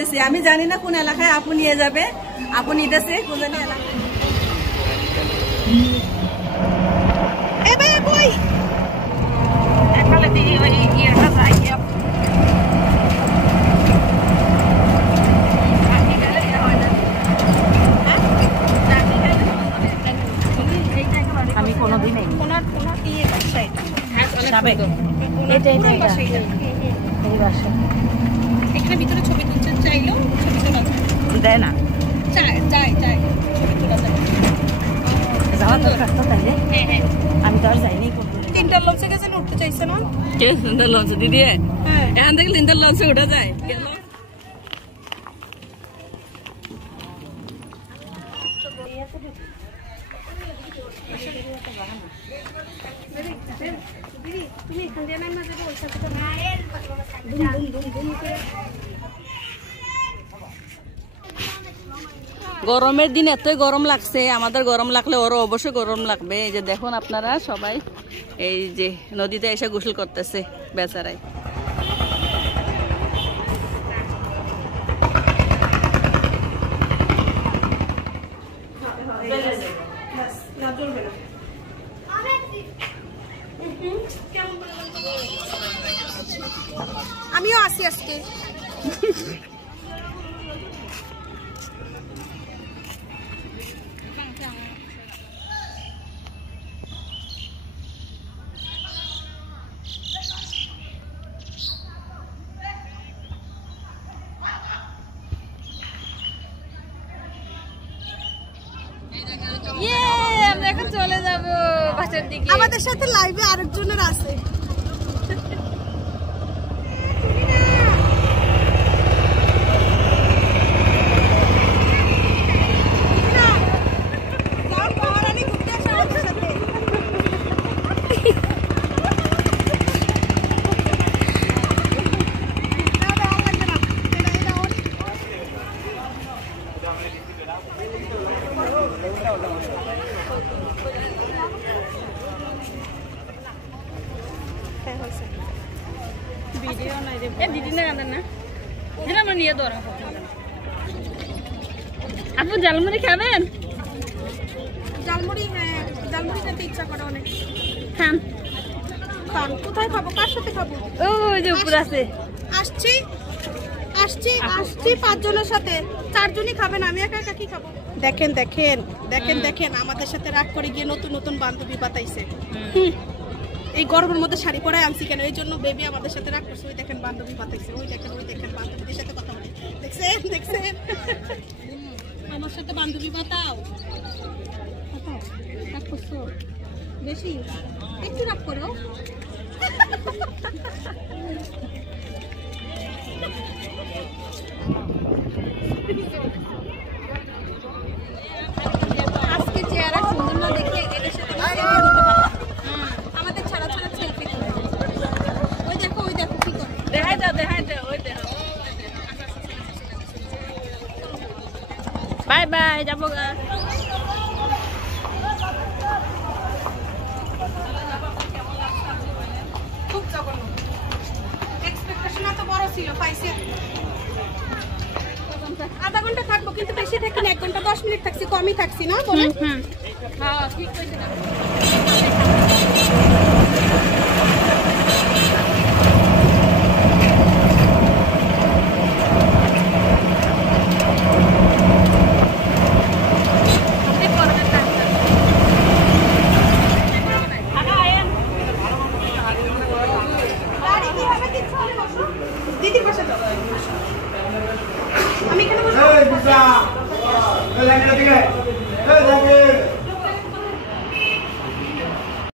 দিছি আমি জানি না কোন এলাকায় আপু নিয়ে যাবে আপু নিতেছে কোন জানি এলাকায় এ ভাই কই এখানে দিই ওই ইয়েটা যাই আমি কোনোদিন এই কোনার ইয়ে সাইড যাবে এটা এই বাসা এখানে ভিতরে ছবি তুলতে চাইলো ছবি তোলা দেয় না চাই ছবি তোলা যায় যাওয়া দরকার তো তাইলে হ্যাঁ আমি তো আর যাইনি তিনটা লঞ্চে গেছে উঠতে চাইছে না কে তিনটা লঞ্চে দিদি হ্যাঁ এখান থেকে তিনটা লঞ্চে উঠা যায় কেন তুমি এখান দিয়ে নাই মাঝে ওই সাথে গরমের দিন এতই গরম লাগছে আমাদের গরম লাগলে ওরও অবশ্যই গরম লাগবে এই যে দেখুন আপনারা সবাই এই যে নদীতে এসে গোসল করতেছে বেচারাই আমিও আসি আজকে আমরা এখন চলে যাবো বাসার দিকে আমাদের সাথে লাইভে আরেকজনের আছে আপু জালমুড়ি খাবেন জালমুড়ি জালমুড়ি খেতে ইচ্ছা করে অনেক খান খান কোথায় খাবো কার সাথে খাবো ওই যে উপর আছে আসছি আসছি আসছি 5 জনের সাথে 4 জনই খাবেন আমি একা একা কি খাবো দেখেন দেখেন দেখেন দেখেন আমাদের সাথে রাগ করে গিয়ে নতুন নতুন বান্ধবী বাতাইছে এই গরমের মধ্যে শাড়ি পরায় আনছি কেন এই জন্য বেবি আমাদের সাথে রাগ করছে ওই দেখেন বান্ধবী বাতাইছে ওই দেখেন বান্ধবীদের সাথে কথা বলে দেখছেন দেখছেন আমার সাথে বান্ধবী বাতাও রাগ করছো বেশি একটু রাগ করো আজকে চেহারা সুন্দর না দেখে এদের সাথে আমাদের ছাড়া ছাড়া সেলফি ওই দেখো কি করে দেখাই দাও ওই দেখো বাই বাই যাবো গা খুব জঘন্য এক্সপেকটেশন এত বড় ছিল পাইছি আধা ঘন্টা থাকবো কিন্তু বেশি থাকি না 1 ঘন্টা 10 মিনিট থাকছি কমই থাকছি না বলে হ্যাঁ ঠিক কইছেন দিদির পাশে যাও আমি এখানে বসে